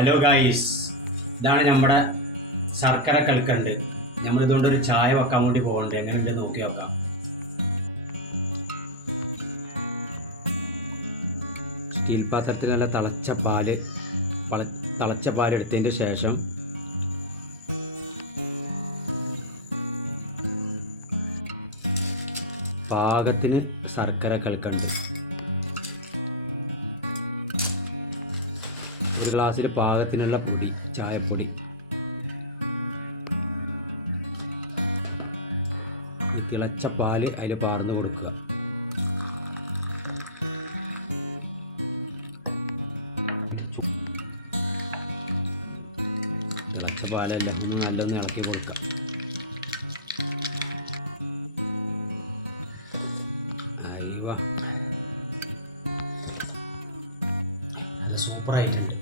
Hello guys, ഇതാണ് നമ്മുടെ ശർക്കര കൽക്കണ്ട്. നമ്മളിതുകൊണ്ടൊരു ചായ വെക്കാൻ വേണ്ടി പോകുന്നുണ്ട്. എങ്ങനെയുണ്ട് നോക്കി നോക്കാം. സ്റ്റീൽ പാത്രത്തിൽ നല്ല തിളച്ച പാൽ എടുത്തതിൻ്റെ ശേഷം പാകത്തിന് ശർക്കര കൽക്കണ്ട്, ഒരു ഗ്ലാസ്സിൽ പാകത്തിനുള്ള പൊടി, ചായപ്പൊടി. ഈ തിളച്ച പാല് അതിൽ പാർന്ന് കൊടുക്കുക. തിളച്ച പാലല്ല, ഒന്ന് നല്ലൊന്ന് ഇളക്കി കൊടുക്കുക. അയ്യോ, നല്ല സൂപ്പറായിട്ടുണ്ട്.